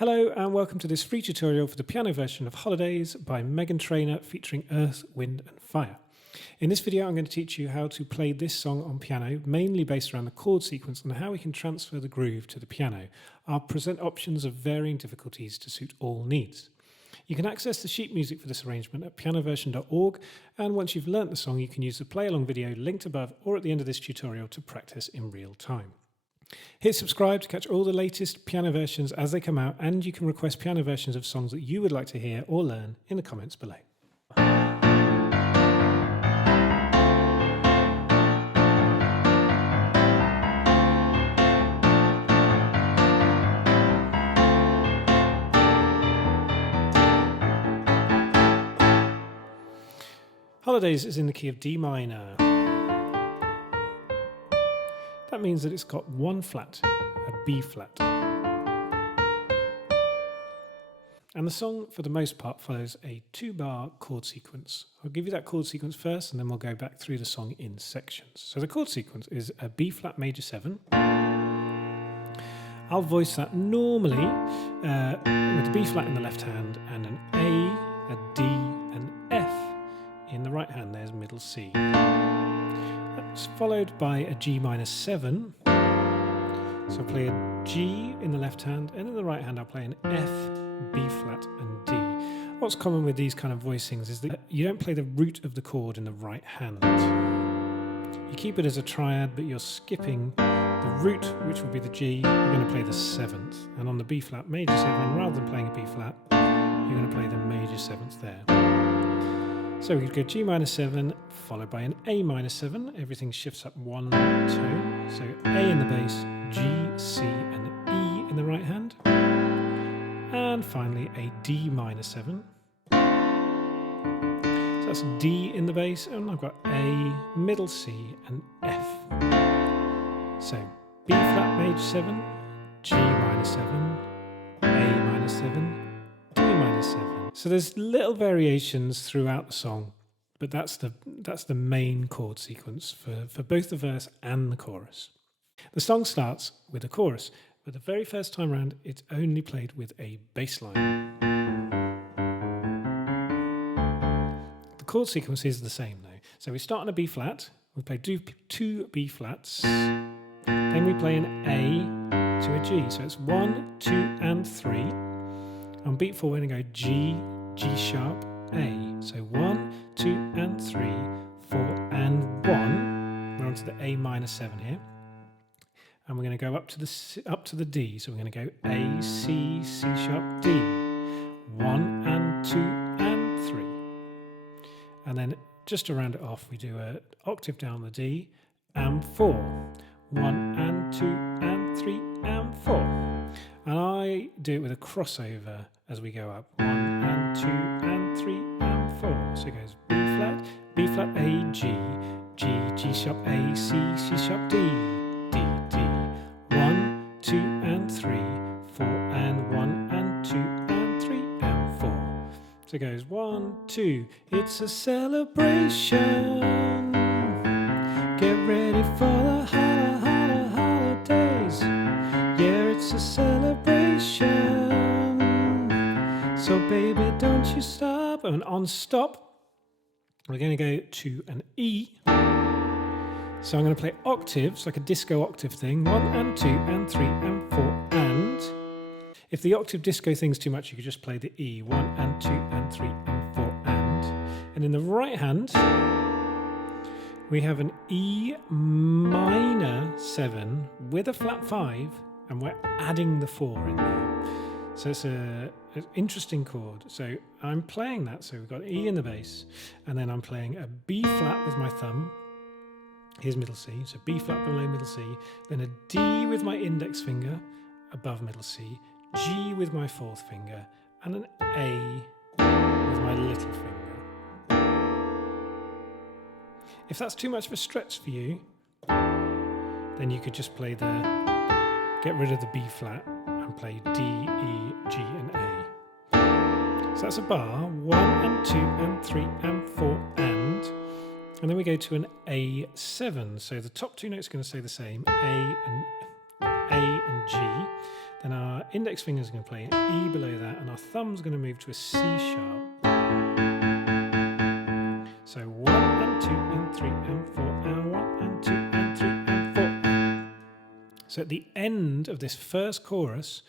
Hello and welcome to this free tutorial for the piano version of Holidays by Meghan Trainor featuring Earth, Wind and Fire. In this video I'm going to teach you how to play this song on piano, mainly based around the chord sequence and how we can transfer the groove to the piano. I'll present options of varying difficulties to suit all needs. You can access the sheet music for this arrangement at pianoversion.org, and once you've learnt the song you can use the play along video linked above or at the end of this tutorial to practice in real time. Hit subscribe to catch all the latest piano versions as they come out, and you can request piano versions of songs that you would like to hear or learn in the comments below. Holidays is in the key of D minor. That means that it's got one flat, a B flat. And the song, for the most part, follows a 2-bar chord sequence. I'll give you that chord sequence first, and then we'll go back through the song in sections. So the chord sequence is a B flat major 7. I'll voice that normally with a B flat in the left hand and an A, a D, an F in the right hand. There's middle C. That's followed by a G minor 7. So I'll play a G in the left hand, and in the right hand I'll play an F, B flat and D. What's common with these kind of voicings is that you don't play the root of the chord in the right hand. You keep it as a triad, but you're skipping the root, which will be the G. You're going to play the 7th, and on the B flat major 7, rather than playing a B flat, you're going to play the major 7th there. So we could go G minor 7 followed by an A minor 7. Everything shifts up one tone. So A in the bass, G, C and E in the right hand. And finally a D minor 7. So that's D in the bass, and I've got A, middle C and F. So B flat major 7, G minor 7, A minor 7, D minor 7. So there's little variations throughout the song, but that's the main chord sequence for both the verse and the chorus. The song starts with a chorus, but the very first time round it's only played with a bass line. The chord sequence is the same though. So we start on a B flat, we play two B flats, then we play an A to a G. So it's 1, 2 and 3. On beat 4 we're going to go G, G sharp, A. So 1, 2 and 3, 4 and 1. We're on to the A minor 7 here. And we're going to go up to the D. So we're going to go A, C, C sharp, D. 1 and 2 and 3. And then just to round it off we do an octave down the D and 4. 1 and 2 and 3 and 4. And I do it with a crossover as we go up. 1 and 2 and 3 and 4. So it goes B flat, A, G, G, G sharp, A, C, C sharp, D, D, D. 1, 2 and 3, 4 and 1 and 2 and 3 and 4. So it goes 1, 2. It's a celebration. Get ready for the holidays. Yeah, it's a celebration. So baby, don't you stop. And on stop, we're going to go to an E. So I'm going to play octaves, like a disco octave thing. 1 and 2 and 3 and 4 and. If the octave disco thing's too much, you could just play the E. 1 and 2 and 3 and 4 and. And in the right hand, we have an E minor 7 with a flat 5, and we're adding the 4 in there. So it's an interesting chord. So I'm playing that. So we've got E in the bass, and then I'm playing a B flat with my thumb. Here's middle C. So B flat below middle C. Then a D with my index finger above middle C. G with my 4th finger, and an A with my little finger. If that's too much of a stretch for you, then you could just play get rid of the B flat and play D, E, G and A. So that's a bar, 1 and 2 and 3 and 4 and then we go to an A7. So the top two notes are going to stay the same, A and G. Then our index finger is going to play an E below that, and our thumb's going to move to a C sharp. So 1 and 2 and 3 and 4 and 1 and 2 and 3 and 4. So at the end of this first chorus,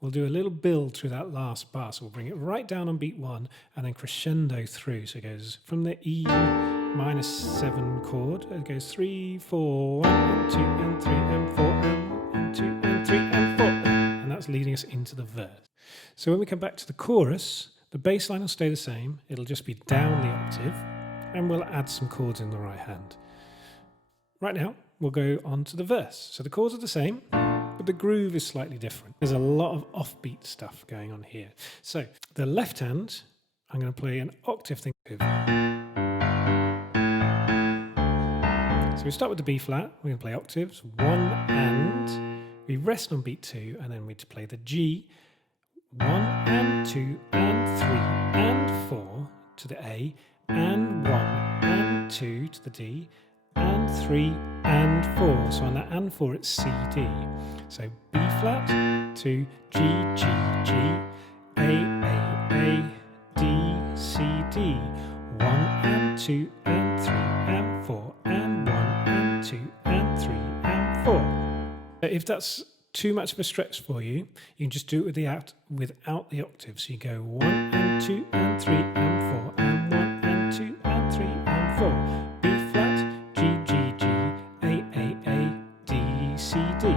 we'll do a little build through that last bar. So we'll bring it right down on beat 1 and then crescendo through. So it goes from the E minus 7 chord. It goes 3, 4, 1 and 2 and 3 and 4 and 1 and 2 and 3 and 4. And that's leading us into the verse. So when we come back to the chorus, the bass line will stay the same. It'll just be down the octave, and we'll add some chords in the right hand. Right now, we'll go on to the verse. So the chords are the same, but the groove is slightly different. There's a lot of offbeat stuff going on here. So the left hand, I'm going to play an octave thing. So we start with the B flat. We're going to play octaves, 1 and. We rest on beat 2, and then we play the G, 1 and 2 and 3 and 4 to the A, and 1 and 2 to the D, and 3 and 4. So on that and 4, it's C, D. So B flat to G, G, G, A, D, C, D. 1 and 2 and 3 and 4 and 1 and 2 and 3 and 4. If that's too much of a stretch for you, you can just do it without the octave. So you go 1 and 2 and 3 and 4 and 1 and 2 and 3 and 4. B flat, G, G, G, A, D, C, D.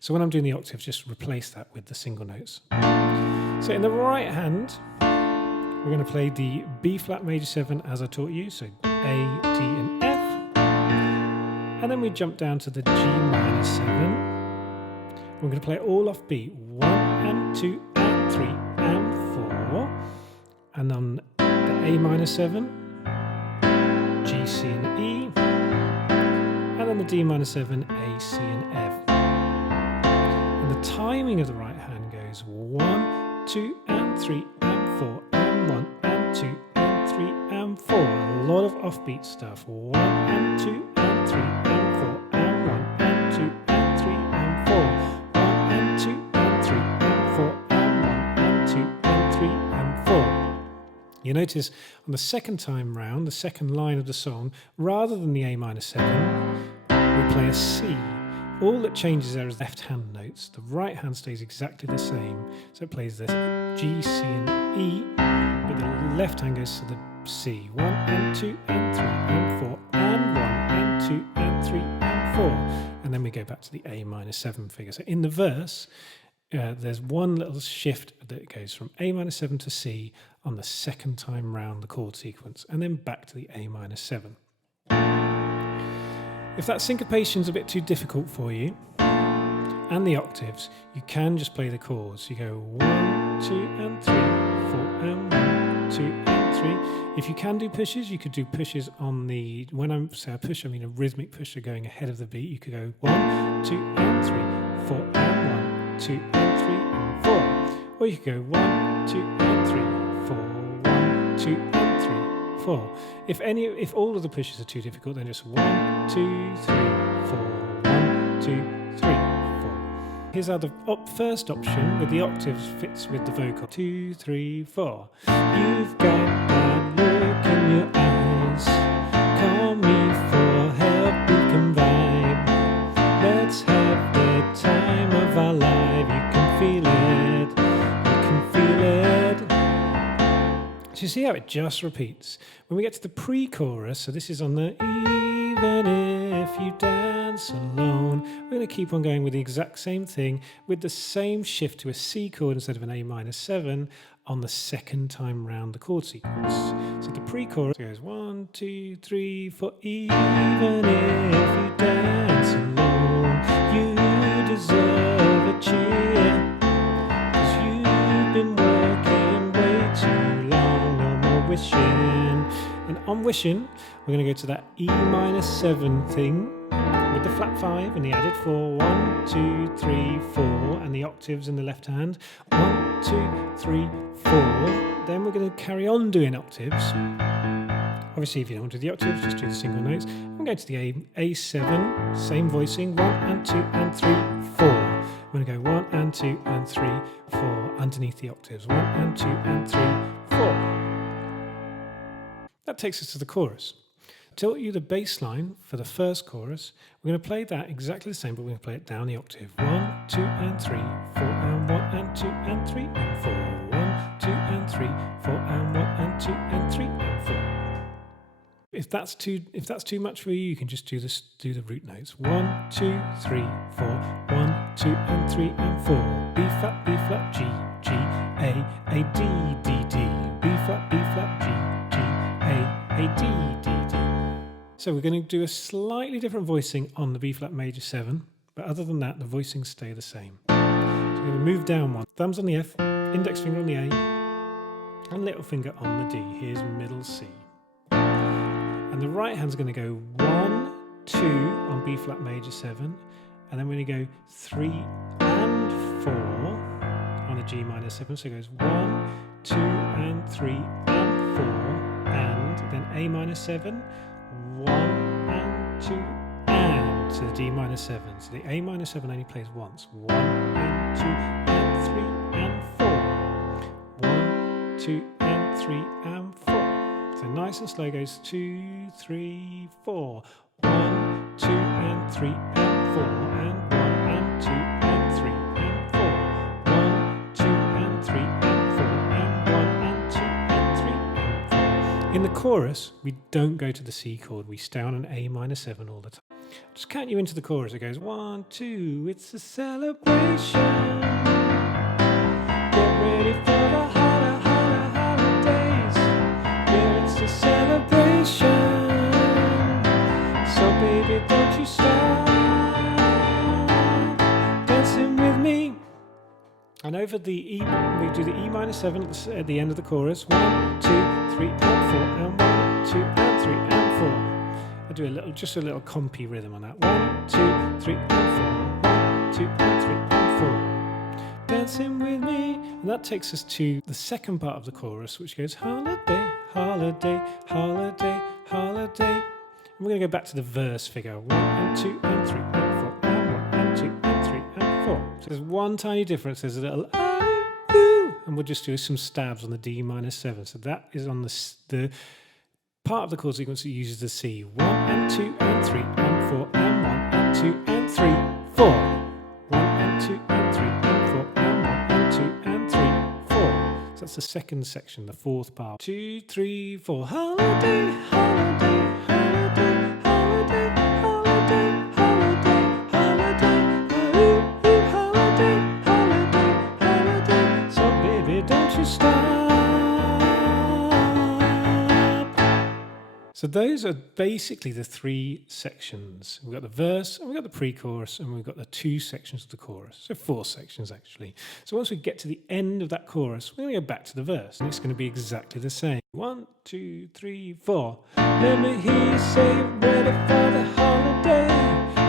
So when I'm doing the octaves, just replace that with the single notes. So in the right hand, we're going to play the B flat major 7 as I taught you. So A, D and F. And then we jump down to the G minor 7. We're going to play it all off beat, 1 and 2 and 3 and 4. And on the A minor 7, G, C and E. And then the D minor 7, A, C and F. And the timing of the right hand goes 1, 2 and 3 and 4 and 1 and 2 and 3 and 4. A lot of offbeat stuff, 1 and 2 and 3 and 4 and 1 and 2 and 3 and 4. 1 and 2 and 3 and 4 and 1 and 2 and 3 and 4. You notice on the second time round, the second line of the song, rather than the A minor 7, we play a C. All that changes there is left hand notes. The right hand stays exactly the same. So it plays the G, C and E, but the left hand goes to the C. 1 and 2 and 3 and 4 and 1 and 2 and 3 and 4. And then we go back to the A minor 7 figure. So in the verse, there's one little shift that goes from A minor 7 to C on the second time round the chord sequence, and then back to the A minor 7. If that syncopation is a bit too difficult for you, and the octaves, you can just play the chords. You go 1, 2 and 3, 4 and 1, 2 and 3. If you can do pushes, you could do pushes on the, when I say a push, I mean a rhythmic pusher going ahead of the beat. You could go 1, 2 and 3, 4 and 1, 2 and 3 and 4. Or you could go 1, 2 and 3, 4, 1, 2 and 3, 4. If all of the pushes are too difficult, then just 1, 2, 3, 4, 1, 2, 3, 4. Here's how the first option with the octaves fits with the vocal. 2, 3, 4. You've got that look in your eyes. Call me for help, we can vibe. Let's have the time of our life. You can feel it, you can feel it. So you see how it just repeats. When we get to the pre-chorus, so this is on the even if you dance alone, we're going to keep on going with the exact same thing with the same shift to a C chord instead of an A minor 7 on the second time round the chord sequence. So the pre-chorus goes 1, 2, 3, 4. Even if you dance alone, you deserve a cheer, 'cause you've been working way too long. No more wishing. And on wishing, we're going to go to that E minor 7 thing with the flat 5 and the added 4. 1, 2, 3, 4, and the octaves in the left hand. 1, 2, 3, 4. Then we're going to carry on doing octaves. Obviously, if you don't want to do the octaves, just do the single notes. I'm going to the A7, same voicing. 1 and 2 and 3, 4. We're going to go 1 and 2 and 3, 4 underneath the octaves. 1 and 2 and 3, 4. That takes us to the chorus. Tilt you the bass line for the first chorus. We're going to play that exactly the same, but we're going to play it down the octave. 1, 2 and 3, 4 and 1 and 2 and 3 and 4. 1, 2 and 3, 4 and 1 and 2 and 3 and 4. If that's too much for you can just do the root notes. 1, 2, 3, 4. 1, 2 and 3 and 4. B flat, G, G, A, D, D, D. B flat, G, G, A, D, D, D. So we're going to do a slightly different voicing on the B flat major 7, but other than that, the voicings stay the same. So we're going to move down one. Thumbs on the F, index finger on the A, and little finger on the D. Here's middle C. And the right hand's going to go 1, 2 on B flat major 7, and then we're going to go 3 and 4 on a G minor 7. So it goes 1, 2 and 3 and 4, and then A minor 7, 1 and 2 and to the D minor 7. So the A minor 7 only plays once. 1 and 2 and 3 and 4. 1, 2 and 3 and 4. So nice and slow goes 2, 3, 4. 1, 2 and 3 and 4 and 1 and 2 and 3 and 4. 1, 2 and 3 and 4 and 1 and 2 and 3 and 4. In the chorus, we don't go to the C chord. We stay on an A minor 7 all the time. Just count you into the chorus. It goes 1, 2. It's a celebration. Get ready for the holidays. Yeah, it's a celebration. So baby, don't you stop dancing with me. And over the E, we do the E minor 7 at the end of the chorus. 1, 2, 3 and 4, and 1, 2 and 3 and 4. I do just a little compy rhythm on that. 1, 2, 3 and 4. 1, 2 and 3 and 4. Dancing with me. And that takes us to the second part of the chorus, which goes holiday, holiday, holiday, holiday. And we're going to go back to the verse figure. 1 and 2 and 3 and 4 and 1 and 2 and 3 and 4. So there's one tiny difference. There's a little ooh, and we'll just do some stabs on the D minor 7. So that is on the part of the chord sequence that uses the C. 1 and 2 and 3 and 4 and 1 and 2 and 3, 4. 1 and 2 and 3 and 4 and 1 and 2 and 3, 4. So that's the second section, the fourth part. 2, 3, 4. Holiday, holiday, holiday, holiday, holiday, holiday, holiday, holiday, holiday, holiday. So baby, don't you stop. So those are basically the three sections. We've got the verse, and we've got the pre-chorus, and we've got the two sections of the chorus. So 4 sections, actually. So once we get to the end of that chorus, we're going to go back to the verse, and it's going to be exactly the same. 1, 2, 3, 4. Let me hear you say you're ready for the holiday.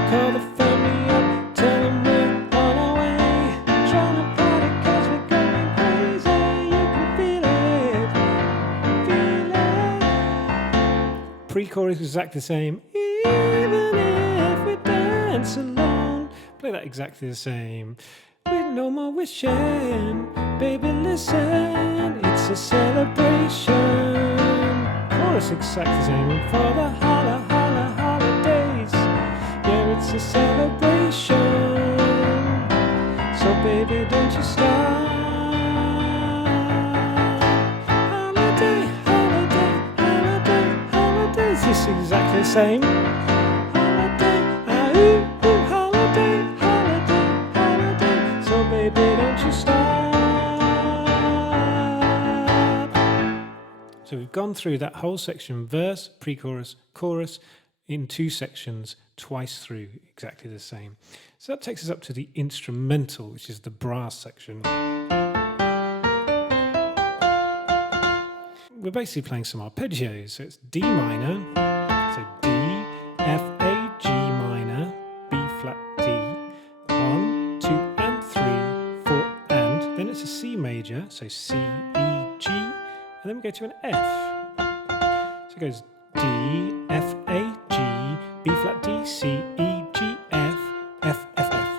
Call the family up, tell them we're on our way. Trying to party 'cause we're going crazy. You can feel it, feel it. Pre-chorus is exactly the same. Even if we dance alone. Play that exactly the same. With no more wishing. Baby, listen. It's a celebration. Chorus exactly the same. For the holidays. Yeah, it's a celebration. So baby, don't you stop. Holiday, holiday, holiday, holidays. It's exactly the same. Holiday, ooh, holiday, holiday, holiday. So baby, don't you stop. So we've gone through that whole section, verse, pre-chorus, chorus, in 2 sections, twice through, exactly the same. So that takes us up to the instrumental, which is the brass section. We're basically playing some arpeggios. So it's D minor, so D, F, A, G minor, B flat, D, 1, 2 and 3, 4 and, then it's a C major, so C, E, G, and then we go to an F. So it goes D, F, A, G, B flat, D, C, E, G, F, F, F, F.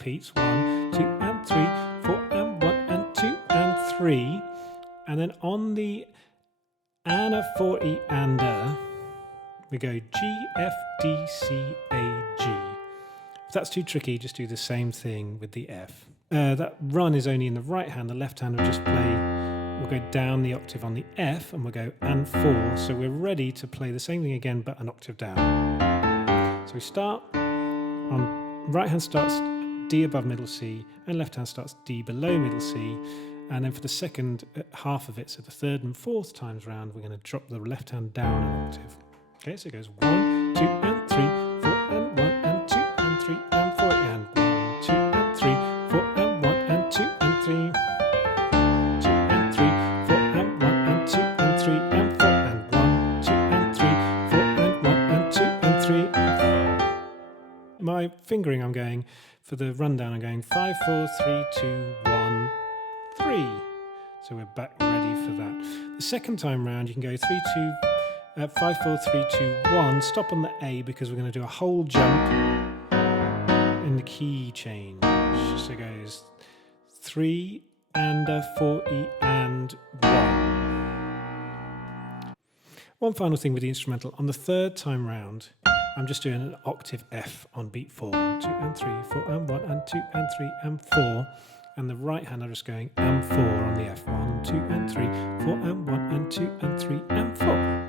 repeats 1, 2 and 3, 4 and 1 and 2 and 3. And then on the and a 4 E and a, we go G, F, D, C, A, G. If that's too tricky, just do the same thing with the F. That run is only in the right hand. The left hand will just play, we'll go down the octave on the F and we'll go and 4. So we're ready to play the same thing again, but an octave down. So we start on right hand starts D above middle C and left hand starts D below middle C. And then for the second half of it, so the third and fourth times round, we're going to drop the left hand down an octave. Okay, so it goes 1, 2 and 3, 4 and 1 and 2 and 3 and 4 and 1, 2 and 3, 4 and 1 and 2 and 3, 2 and 3, 4 and 1 and 2 and 3 and 4 and 1, 2 and 3, 4 and 1 and 2 and 3. My fingering, I'm going for the rundown. I'm going 5, 4, 3, 2, 1, 3. So we're back ready for that. The second time round, you can go 3, 2. 5, 4, 3, 2, 1. Stop on the A because we're going to do a whole jump in the key change. So it goes 3 and a 4 E and 1. One final thing with the instrumental. On the third time round, I'm just doing an octave F on beat 4. 2 and 3, 4 and 1 and 2 and 3 and 4. And the right hand, I'm just going and 4 on the F. 1, 2 and 3, 4 and 1 and 2 and 3 and 4.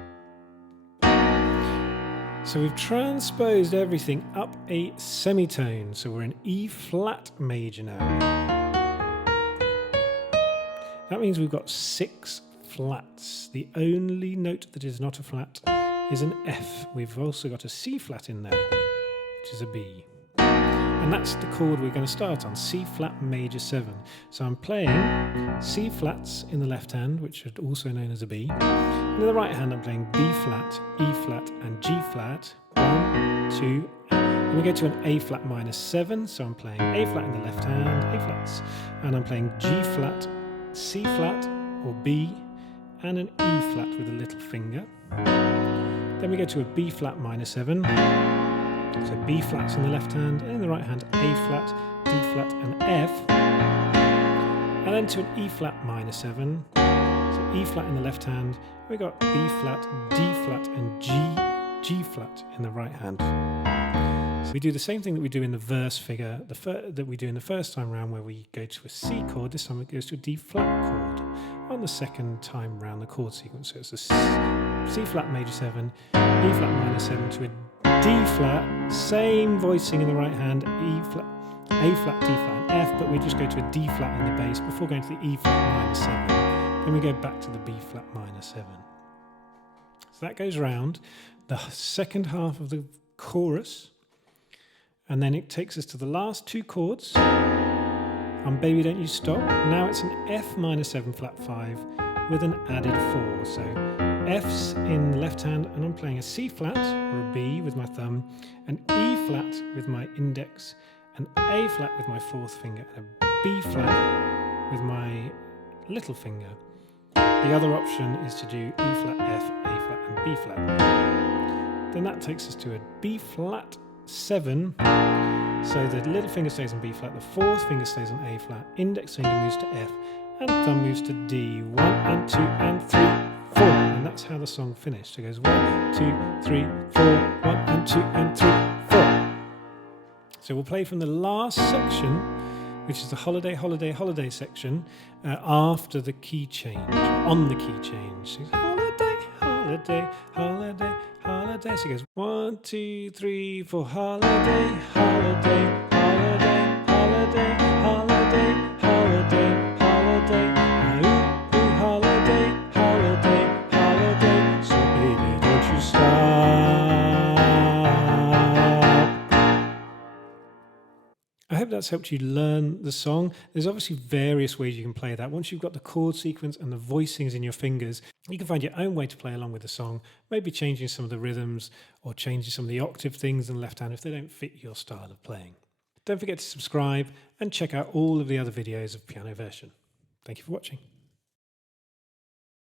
So we've transposed everything up a semitone. So we're in E flat major now. That means we've got 6 flats. The only note that is not a flat is an F. We've also got a C flat in there, which is a B. And that's the chord we're going to start on, C flat major 7. So I'm playing C flats in the left hand, which are also known as a B. And in the right hand, I'm playing B flat, E flat, and G flat. 1, 2, and we go to an A flat minor 7. So I'm playing A flat in the left hand, A flats, and I'm playing G flat, C flat, or B, and an E flat with a little finger. Then we go to a B flat minor 7. So B flats in the left hand, and in the right hand, A flat, D flat, and F. And then to an E flat minor 7. So E flat in the left hand, we got B flat, D flat, and G flat in the right hand. So we do the same thing that we do in the verse figure, that we do in the first time round, where we go to a C chord. This time it goes to a D flat chord. On the second time round, the chord sequence, so it's a C flat major 7, E flat minor 7 to a D flat, same voicing in the right hand, E flat, A flat, D flat, and F, but we just go to a D flat in the bass before going to the E flat minor 7. Then we go back to the B flat minor 7. So that goes round the second half of the chorus, and then it takes us to the last 2 chords on Baby Don't You Stop. Now it's an F minor 7 flat 5 with an added 4. So F's in the left hand, and I'm playing a C flat or a B with my thumb, an E flat with my index, an A flat with my 4th finger, and a B flat with my little finger. The other option is to do E flat, F, A flat, and B flat. Then that takes us to a B flat 7. So the little finger stays on B flat, the 4th finger stays on A flat, index finger moves to F, and thumb moves to D. 1 and 2 and 3, 4. And that's how the song finished. So it goes 1, 2, 3, 4, 1 and 2 and 3, 4. So we'll play from the last section, which is the holiday, holiday, holiday section, after the key change, on the key change. So it's holiday, holiday, holiday, holiday. So it goes 1, 2, 3, 4, holiday, holiday, holiday, holiday, holiday, holiday, holiday, holiday, holiday, holiday. So baby, don't you stop. I hope that's helped you learn the song. There's obviously various ways you can play that. Once you've got the chord sequence and the voicings in your fingers, you can find your own way to play along with the song, maybe changing some of the rhythms or changing some of the octave things in the left hand if they don't fit your style of playing. Don't forget to subscribe and check out all of the other videos of Piano Version. Thank you for watching.